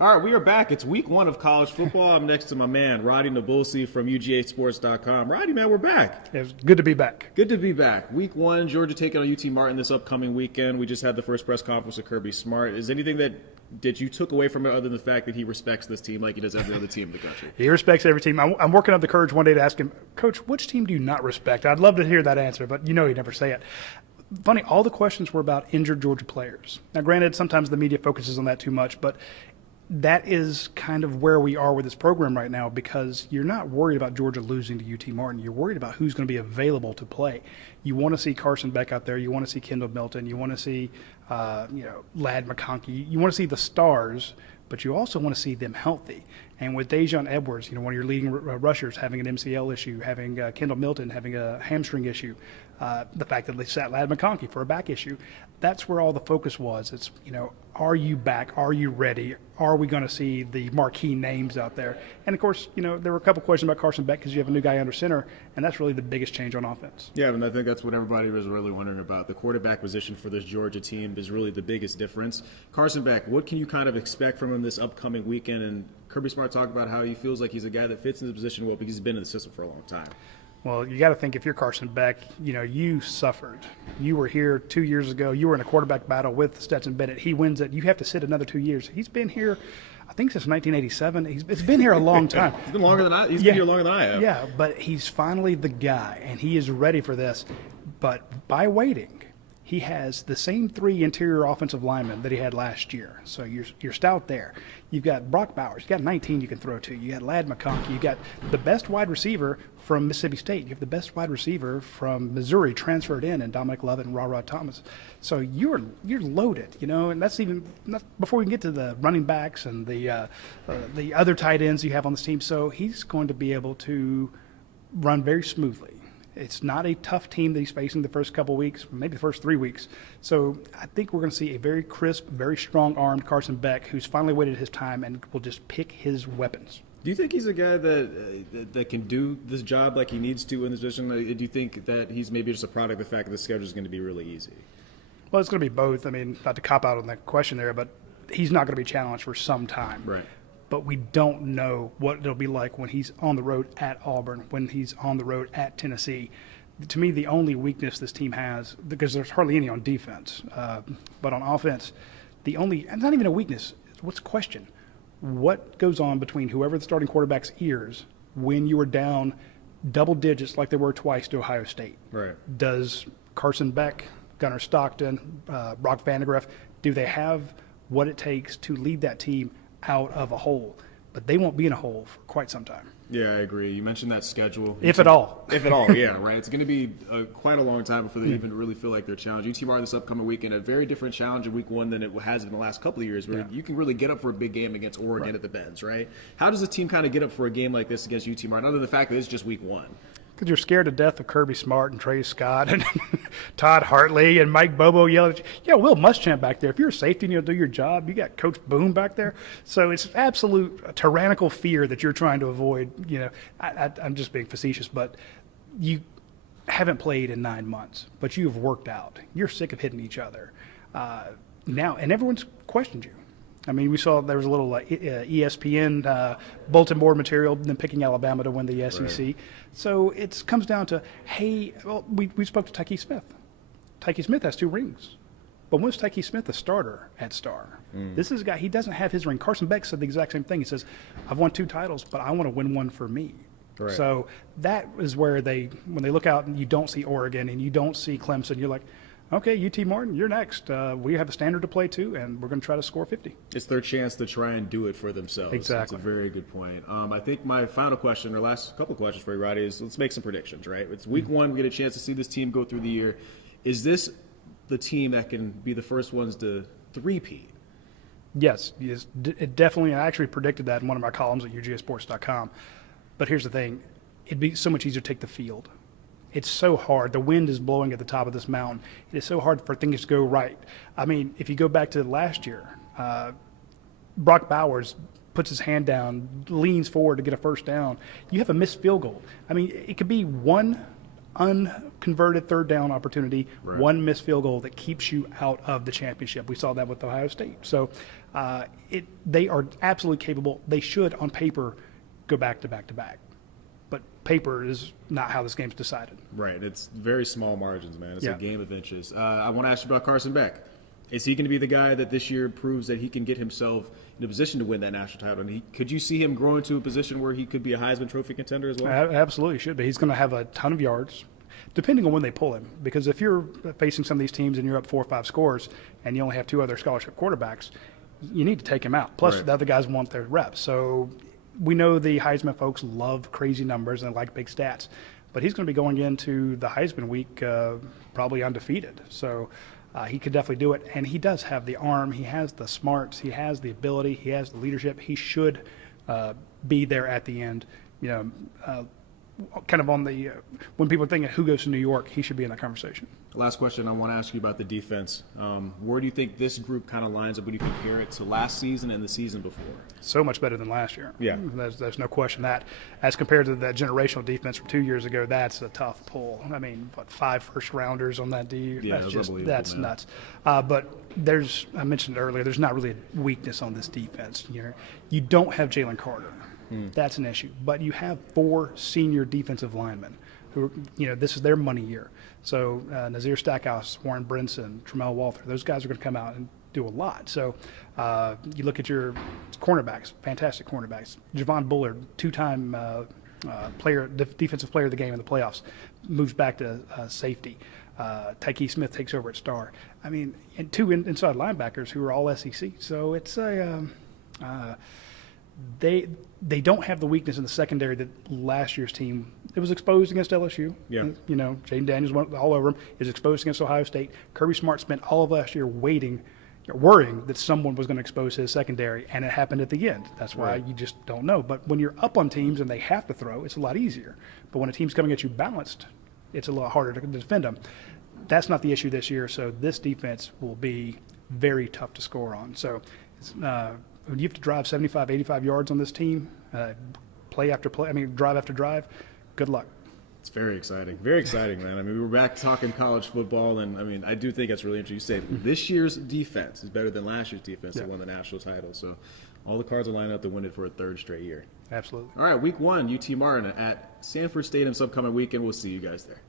All right, we are back. It's week 1 of college football. I'm next to my man, Radi Nabulsi from UGAsports.com. Radi, man, we're back. It's good to be back. Good to be back. Week 1, Georgia taking on UT Martin this upcoming weekend. We just had the first press conference with Kirby Smart. Is anything that you took away from it other than the fact that he respects this team like he does every other team in the country? He respects every team. I'm working up the courage one day to ask him, Coach, which team do you not respect? I'd love to hear that answer, but he'd never say it. Funny, all the questions were about injured Georgia players. Now, granted, sometimes the media focuses on that too much, but that is kind of where we are with this program right now, because you're not worried about Georgia losing to UT Martin. You're worried about who's going to be available to play. You want to see Carson Beck out there. You want to see Kendall Milton. You want to see, Lad McConkey. You want to see the stars, but you also want to see them healthy. And with Dejon Edwards, one of your leading rushers having an MCL issue, having Kendall Milton having a hamstring issue, the fact that they sat Lad McConkey for a back issue, that's where all the focus was. It's, are you back? Are you ready? Are we going to see the marquee names out there? And, of course, there were a couple questions about Carson Beck because you have a new guy under center, and that's really the biggest change on offense. Yeah, and I think that's what everybody was really wondering about. The quarterback position for this Georgia team is really the biggest difference. Carson Beck, what can you kind of expect from him this upcoming weekend? And Kirby Smart talked about how he feels like he's a guy that fits in the position well because he's been in the system for a long time. Well, you got to think, if you're Carson Beck, you suffered. You were here 2 years ago. You were in a quarterback battle with Stetson Bennett. He wins it. You have to sit another 2 years. He's been here, I think, since 1987. It's been here a long time. He's been longer than I. He's been here longer than I have. Yeah, but he's finally the guy, and he is ready for this. But by waiting, he has the same 3 interior offensive linemen that he had last year. So you're stout there. You've got Brock Bowers. You've got 19 you can throw to. You got Lad McConkey. You got the best wide receiver from Mississippi State. You have the best wide receiver from Missouri transferred in Dominic Lovett and Rod Thomas. So you're loaded, and that's before we can get to the running backs and the other tight ends you have on this team. So he's going to be able to run very smoothly. It's not a tough team that he's facing the first couple weeks, maybe the first 3 weeks. So I think we're going to see a very crisp, very strong-armed Carson Beck who's finally waited his time and will just pick his weapons. Do you think he's a guy that can do this job like he needs to in this position? Do you think that he's maybe just a product of the fact that the schedule is going to be really easy? Well, it's going to be both. I mean, not to cop out on that question there, but he's not going to be challenged for some time. Right. But we don't know what it'll be like when he's on the road at Auburn, when he's on the road at Tennessee. To me, the only weakness this team has, because there's hardly any on defense, but on offense, and not even a weakness, what's the question? What goes on between whoever the starting quarterback's ears when you are down double digits like they were twice to Ohio State? Right. Does Carson Beck, Gunnar Stockton, Brock Vandegrift, do they have what it takes to lead that team out of a hole? But they won't be in a hole for quite some time. Yeah, I agree. You mentioned that schedule. If at all. If at all, yeah, right. It's going to be quite a long time before they even really feel like they're challenged. UT Martin this upcoming weekend, a very different challenge in week 1 than it has in the last couple of years, where you can really get up for a big game against Oregon at the Benz, right? How does the team kind of get up for a game like this against UT Martin, other than the fact that it's just week 1? Because you're scared to death of Kirby Smart and Trey Scott and Todd Hartley and Mike Bobo yelling at you. Yeah, Will Muschamp back there. If you're a safety and you'll do your job, you got Coach Boone back there. So it's absolute tyrannical fear that you're trying to avoid. I'm just being facetious, but you haven't played in 9 months, but you've worked out. You're sick of hitting each other now, and everyone's questioned you. I mean, we saw there was a little ESPN bulletin board material, then picking Alabama to win the SEC. Right. So it comes down to, we spoke to Tyke Smith. Tyke Smith has 2 rings. But when was Tyke Smith a starter at Star? This is a guy, he doesn't have his ring. Carson Beck said the exact same thing. He says, I've won 2 titles, but I want to win one for me. Right. So that is where when they look out and you don't see Oregon and you don't see Clemson, you're like, okay, UT Martin, you're next. We have a standard to play to, and we're going to try to score 50. It's their chance to try and do it for themselves. Exactly. That's a very good point. I think my final question, or last couple of questions for you, Roddy, is let's make some predictions, right? It's week 1. We get a chance to see this team go through the year. Is this the team that can be the first ones to three-peat? Yes, it definitely. I actually predicted that in one of my columns at UGAsports.com. But here's the thing. It'd be so much easier to take the field. It's so hard. The wind is blowing at the top of this mountain. It is so hard for things to go right. I mean, if you go back to last year, Brock Bowers puts his hand down, leans forward to get a first down. You have a missed field goal. I mean, it could be one unconverted third down opportunity, right, one missed field goal that keeps you out of the championship. We saw that with Ohio State. So They are absolutely capable. They should, on paper, go back to back to back. But paper is not how this game's decided. Right. It's very small margins, man. It's Yeah. a game of inches. I want to ask you about Carson Beck. Is he going to be the guy that this year proves that he can get himself in a position to win that national title? And could you see him grow into a position where he could be a Heisman Trophy contender as well? Absolutely should be. He's going to have a ton of yards, depending on when they pull him. Because if you're facing some of these teams and you're up 4 or 5 scores and you only have 2 other scholarship quarterbacks, you need to take him out. Plus, Right. the other guys want their reps. So we know the Heisman folks love crazy numbers and like big stats. But he's going to be going into the Heisman week probably undefeated. So he could definitely do it. And he does have the arm. He has the smarts. He has the ability. He has the leadership. He should be there at the end. Kind of on the when people are thinking who goes to New York, he should be in that conversation. Last question I want to ask you about the defense. Where do you think this group kind of lines up when you compare it to last season and the season before? So much better than last year. Yeah. There's no question that. As compared to that generational defense from 2 years ago, that's a tough pull. I mean, 5 first-rounders on that D? Yeah, that's unbelievable, that's man. nuts. But I mentioned earlier, there's not really a weakness on this defense. You don't have Jalen Carter. That's an issue. But you have 4 senior defensive linemen who, this is their money year. So Nazir Stackhouse, Warren Brinson, Tramel Walther, those guys are going to come out and do a lot. So you look at your cornerbacks, fantastic cornerbacks. Javon Bullard, 2-time defensive player of the game in the playoffs, moves back to safety. Tyke Smith takes over at star. I mean, and 2 inside linebackers who are all SEC. So it's they don't have the weakness in the secondary that last year's team. It was exposed against LSU. Yeah. Jaden Daniels went all over him. Is exposed against Ohio State. Kirby Smart spent all of last year worrying that someone was going to expose his secondary, and it happened at the end. That's why Right. you just don't know. But when you're up on teams and they have to throw, it's a lot easier. But when a team's coming at you balanced, it's a lot harder to defend them. That's not the issue this year. So this defense will be very tough to score on. So when you have to drive 75, 85 yards on this team, play after play, drive after drive, good luck. It's very exciting. Very exciting, man. We were back talking college football, and, I do think that's really interesting. You say this year's defense is better than last year's defense that won the national title. So all the cards are lining up to win it for a 3rd straight year. Absolutely. All right, week 1, UT Martin at Sanford Stadium this upcoming weekend. We'll see you guys there.